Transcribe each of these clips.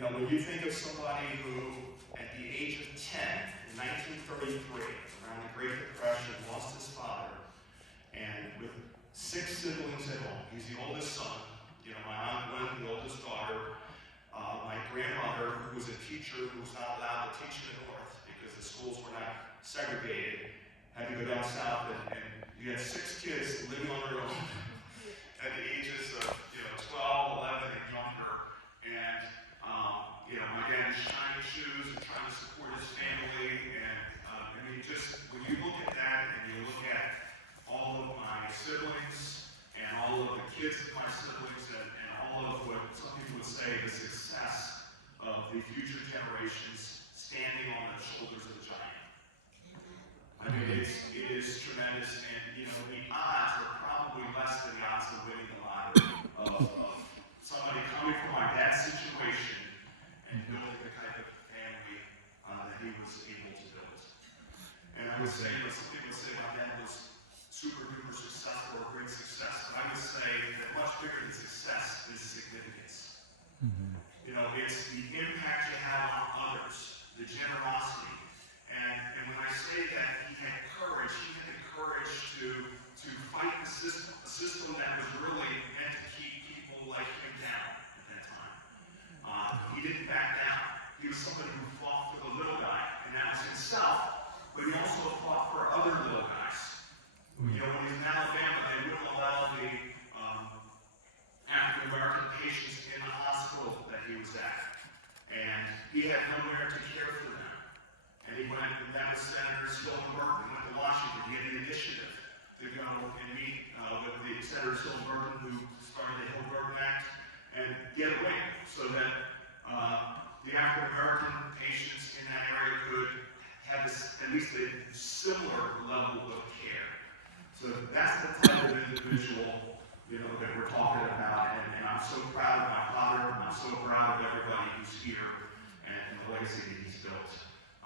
You know, when you think of somebody who, at the age of 10, in 1933, around the Great Depression, lost his father, and with 6 siblings at home, he's the oldest son. You know, my aunt Gwen, the oldest daughter. My grandmother, who was a teacher who was not allowed to teach in the North because the schools were not segregated, had to go down south, and you had 6 kids living on their own at the ages of 12, 11, and younger. And my dad was shining shoes and trying to support his family. And I mean, just when you look at that and you look at all of my siblings and all of the kids of my siblings and all of what some people would say the success of the future generations standing on the shoulders of a giant. I mean, it is tremendous, and the odds are probably less than the odds of winning the lottery of somebody coming from my dad's situation and building the type of family that he was able to build. And I would say, some people would say my dad was super duper successful or great success, but I would say that much bigger than success is significance. Mm-hmm. It's the impact you have on others, the generosity. And when I say that he had the courage to fight the system, a system that was really meant to keep people like him down at that time. He didn't back down. He was somebody who fought for the little guy, and that was himself, but he also fought for other little guys. When he was in Alabama, they wouldn't allow the African-American patients in the hospital that he was at. And he had nowhere to care for them. And he went, and that was Senator Burton. He went to Washington. He had an initiative to go and meet with the Senator Burton, who started the Hill-Burton Act, and get away so that the African-American patients in that area could have at least a similar level of care. So that's the type of individual, that we're talking about, and I'm so proud of my father, and I'm so proud of everybody who's here, and the legacy that he's built.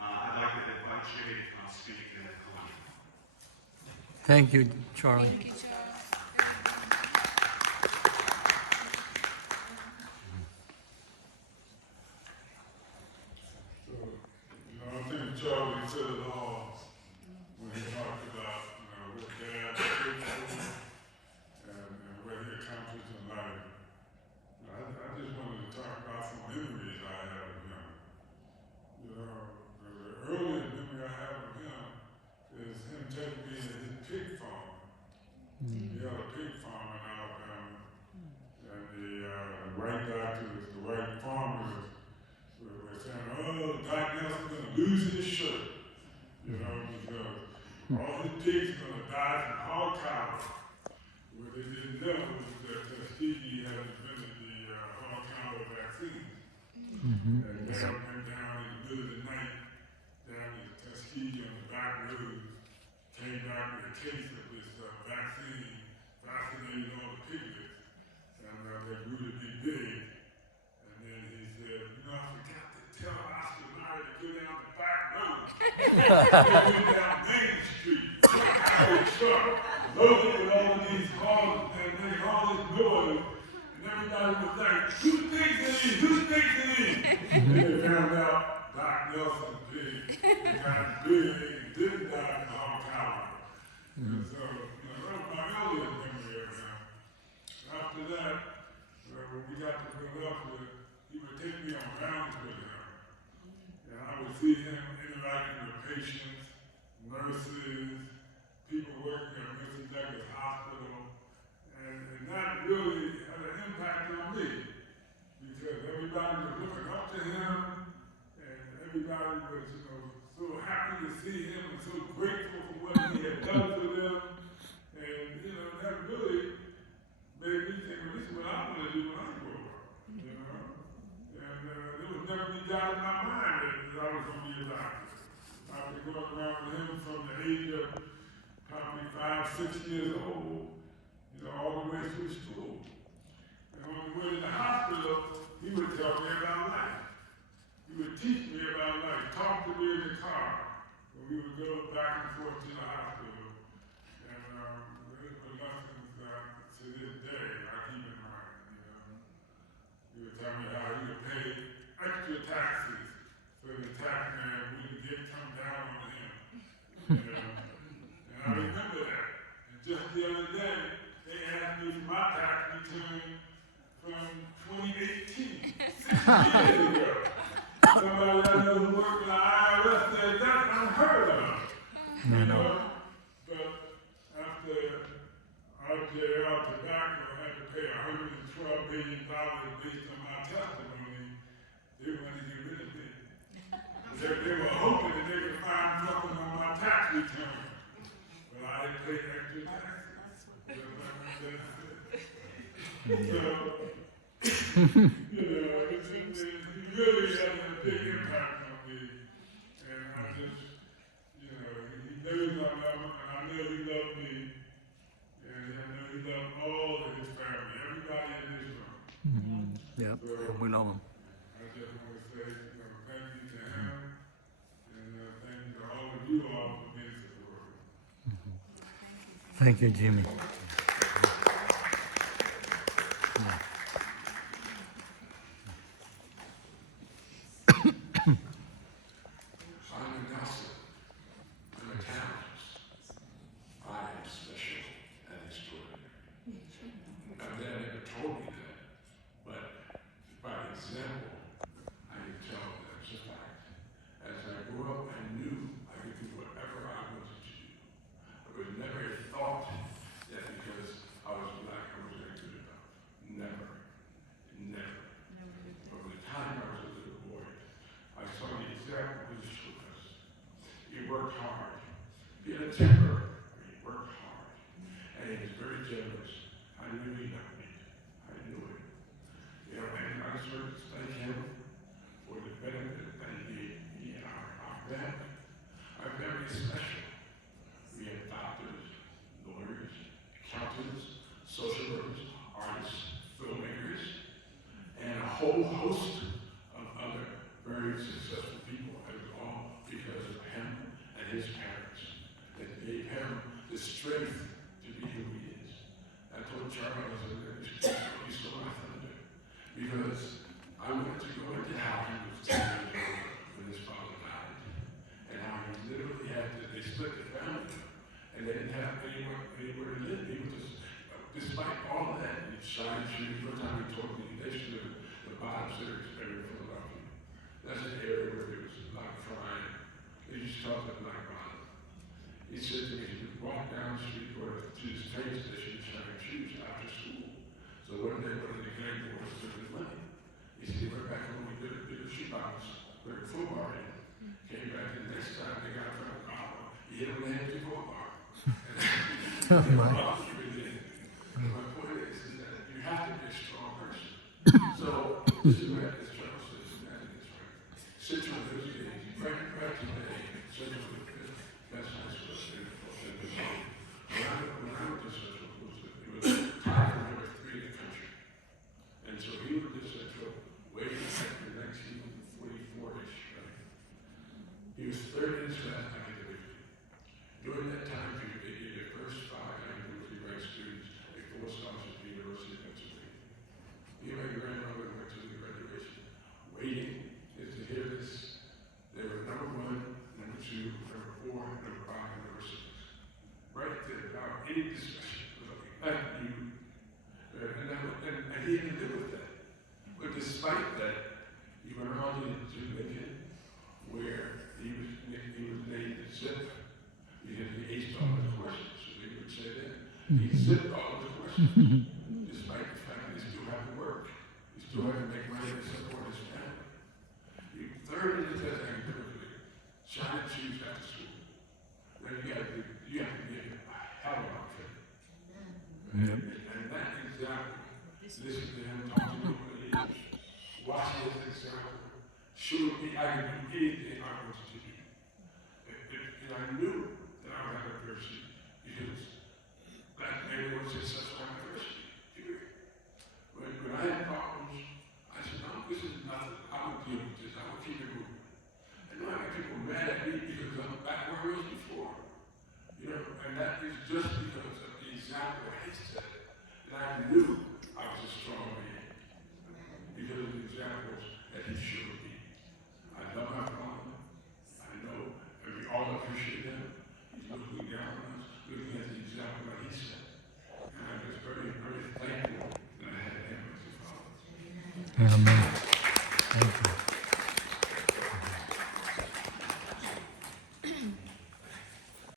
I'd like to invite Jimmy to come speak in the podium. Thank you, Charlie. Thank you, Charlie. I think Charlie said it all when he talked about, what Dad did for him and what he accomplished in life. I just wanted to talk about some memories I have of him. The earliest memory I have of him is him taking me to his pig farm. He had a pig farm in Alabama, and the white doctors, the white farmers, were saying, "Oh, Doc Nelson's going to lose his shirt," because all his pigs are going to die from hog collar. What they didn't know was that Tuskegee had invented the hog collar vaccine. And Dad went down in the middle of the night, down to Tuskegee on the back roads, came back with a case of this vaccine, vaccinated all the piglets, and they grew to be big. And then he said, I forgot to tell Oscar Mayer to go down the back road. They went down Main Street, out of the truck, loaded with all of these hogs, and made all this noise. And everybody was like, "Who thinks it is? Who thinks it is?" And they found out Doc Nelson's pig got big and didn't die from hog collar. And so, that was my earliest memory of him. After that, when we got to Philadelphia, he would take me on rounds with him. And I would see him interacting with patients, nurses, people working at Mr. Douglas Hospital. And that really had an impact on me, because everybody was looking up to him, and everybody was, so happy to see him and so grateful for what he had done for them. And, that really made me think, well, this is what I want to do when I grow up, And it was never be doubt in my mind that I was going to be a doctor. After going around with him from the age of probably 5, 6 years old, all the way through school. And on the way to the hospital, he would tell me about life. He would teach me about life, talk to me in the car. And we would go back and forth to the hospital. And those were lessons to this day I keep in mind. He would tell me how he would pay years ago. Somebody I know who worked for the IRS said that's unheard of. You know? But after RJR Tobacco had to pay $112 billion based on my testimony, they wanted to get rid of me. They were hoping that they could find something on my tax return. But I didn't pay extra taxes. So, you know, it really had a big impact on me. And I just, you know, he knows I love him, and I know he loved me. And I know he loved all of his family, everybody in this room. Yeah, So, we know him. I just want to say, you know, thank you to him, and thank you to all of you all for being supportive. Thank you, Jimmy. Simon Nelson, I'm a talent. I am special and extraordinary. My dad never told me that, but by example, I can tell that it's a fact. As I grew up, I knew I could do whatever I wanted to do. There was never a thought that because I was black, I was very good enough. Never. Never. From the time I was a little boy, I saw the example of his children. He worked hard. He had a temper, but he worked hard. And he was very generous. I knew he loved me. I knew it. You know, and I served to thank him for the benefit that he gave me and our family. Our family is special. We have doctors, lawyers, accountants, social workers, artists, filmmakers, and a whole host of other very successful people. It was all because of him and his parents that gave him the strength to be who he is. I told Charlie, I said, you stole my thunder. Because I wanted to go into how he was 10 years old when his father died. And how he literally had to, they split the family up. And they didn't have anywhere to live. He was just, despite all of that, he shined shoes. One time he told me, they should have the bottom stairs area of Philadelphia. That's an area where there was a lot of crime. They used to talk about black bottom. He said to me, he would walk down the street or to his train station shining shoes after school. So one day, one of the gang boys took his money. He said he went back home and did a shoebox, where a football in. Came back the next time they got from the car. He hit him in the head with a football. My point is that you have to be a strong person. So this is where this Charles says, imagine this, right? Central Visiting, right today, Central Visiting, that's high school. When I went to Central, it was tied for number 3 in the country. And so he went to Central way back in 1944-ish, right? He was third in his class academically. During that time period, they gave their first 5 academically ranked students a full scholarship to the University of Pennsylvania. Me and my grandmother went to the graduation. Waiting is to hear this. They were number 1, number 2, number 4, number 5, and number 6. Right there, without any discussion. Thank you. And he had to live with that. But despite that, he went on to Lincoln, where he was named the zip. Because he aced all the courses, so they would say that. He zipped all the courses, despite the fact that he still had to work. He still had to make money to support his family. He third in the test academically, shining shoes after school. Then you have to be a hell of a lot of faith. And that example, listen to him talk to me for years. Watch his example. Show me I can do anything I want to do. And I knew that I would have adversity because black men were successful in adversity. Period. When I had problems, I said, no, this is nothing. I will deal with this. I will keep it moving. And now I got people mad at me because I'm back where I was before. You know, and that is just because of the example he set. And I knew I was a strong man because of the examples that he showed me. I love my father. I know, and we all appreciate him. He's looking down on us, looking at the example that he set. And I'm just very, very thankful that I had him as a father. Amen.